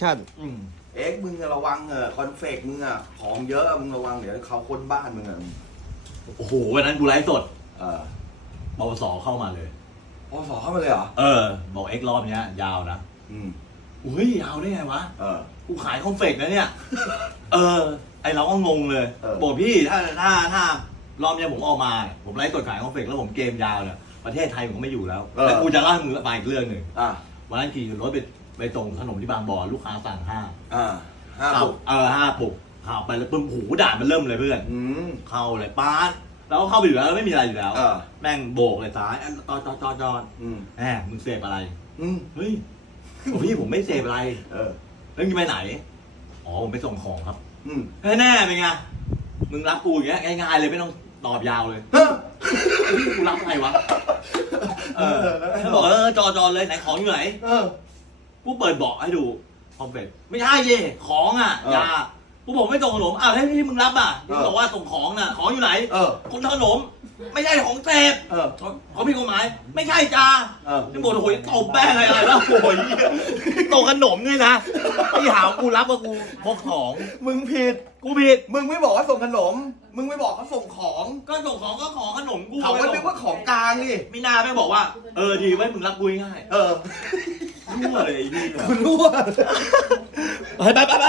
ชั่น อืมเอ็กซ์มึงอะระวังเออคอนเฟกมึงอะของเยอะมึงระวังเดี๋ยวเขาค้นบ้านมึงอะโอ้โหวันนั้นกูไลฟ์สดเออปวสเข้ามาเลย พอสอเข้ามาเลยเหรอเออ บอกเอ็กซ์รอบเนี้ย ยาวนะอืมอุ้ยยาวได้ไงวะ เออ กูขายคอมเฟกนะเนี่ย เออ ไอเราก็งงเลย เออ บอกพี่ถ้าถ้าถ้ารอบเนี้ยผมออกมา ผมไลฟ์สดขายคอมเฟกแล้วผมเกมยาวเนี่ยประเทศไทยผมก็ไม่อยู่แล้ว แต่กูจะเล่าให้มึงไปอีกเรื่องหนึ่ง อะวันนั้นขี่รถไป ไปส่งขนมที่บางบ่อลูกค้าสั่งห้าอ่าห้าเข้าบุกเออห้าปุกเข้าไปแล้วปึ้มหูด่ามันเริ่มเลยเพื่อน อืม เข้าเลยป้าดแล้วก็เข้าไปอยู่แล้วไม่มีอะไรอยู่แล้ว เออ แม่งโบกเลยซ้ายอะจอดจอดจอดจอดอืมแหมมึงเสพอะไร อืมเฮ้ยบอกพี่ผมไม่เสพอะไร เออ แล้วมึงไปไหน อ๋อผมไปส่งของครับ อืมแน่แน่เป็นไง มึงรับกูอย่างเงี้ยง่ายๆเลยไม่ต้องตอบยาวเลย เฮ้ยกูรับอะไรวะ เออเออแล้วไงต่อแล้วบอกเออจอจอเลยไหนของอยู่ไหน เออ กูเปิดเบาะให้ดูคอมเพลตไม่ใช่เย่ของอะเออยากูบอกไม่ส่งขนมอ้าวแล้วที่มึงรับอะมึงเออบอกว่าส่งของน่ะ ของอยู่ไหนเออ คนทำขนม ไม่ใช่ของเสพเออของพี่กฎหมาย ไม่ใช่จ้าเออ นี่บอกโอ้ยตบแป้งอะไรอะไรแล้วโอ้ยตกขนมด้วยนะพี่หาวกูรับว่ากูพกของ มึงผิด กูผิด มึงไม่บอกว่าส่งขนม มึงไม่บอกเขาส่งของ ก็ส่งของก็ของขนมกูเขาก็นึกว่าของกลางนี่ ไม่น่าไม่บอกว่า เออดีไว้มึงรับกูง่ายเออๆ รั่วเลยไอ้นี่คุณรู้ว่าไปไปไปไป